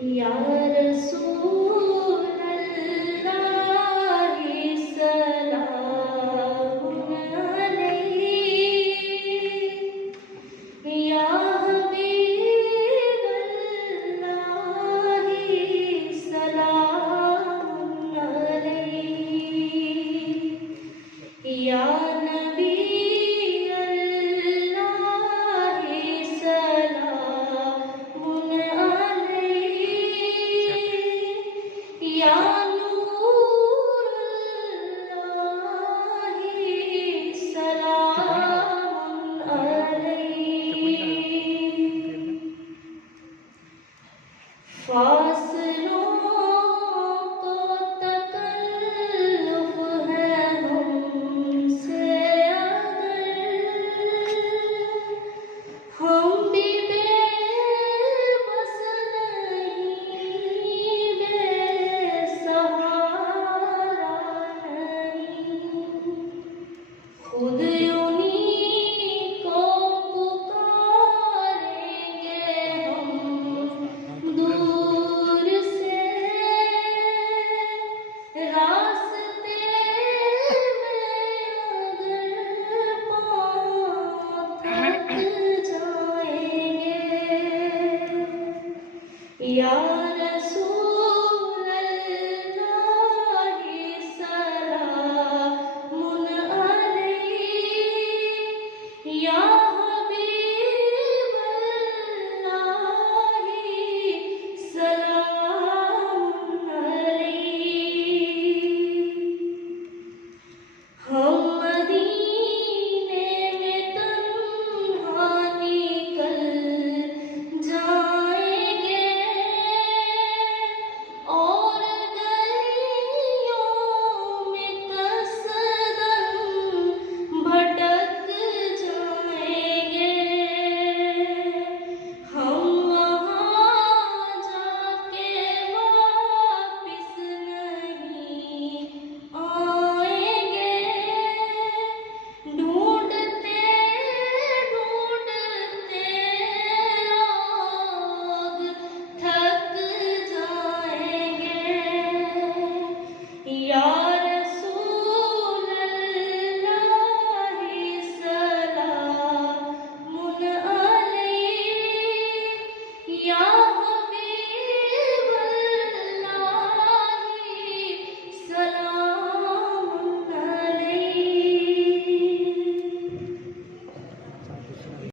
या रसूल अल्लाह सलामुन अलैहि या हबीब अल्लाह सलामुन अलैहि या नबी या नूर अल्लाह सलामुन अलैहि फासलों को तकल्लुफ है हमसे अगर हम भी बेबस नहीं बेसहारा नहीं खुद उन्हीं को पुकारेंगे हम दूर से रास्ते में अगर पाँव थक जाएंगे या रसूल अल्लाह सलामुन अलैहि या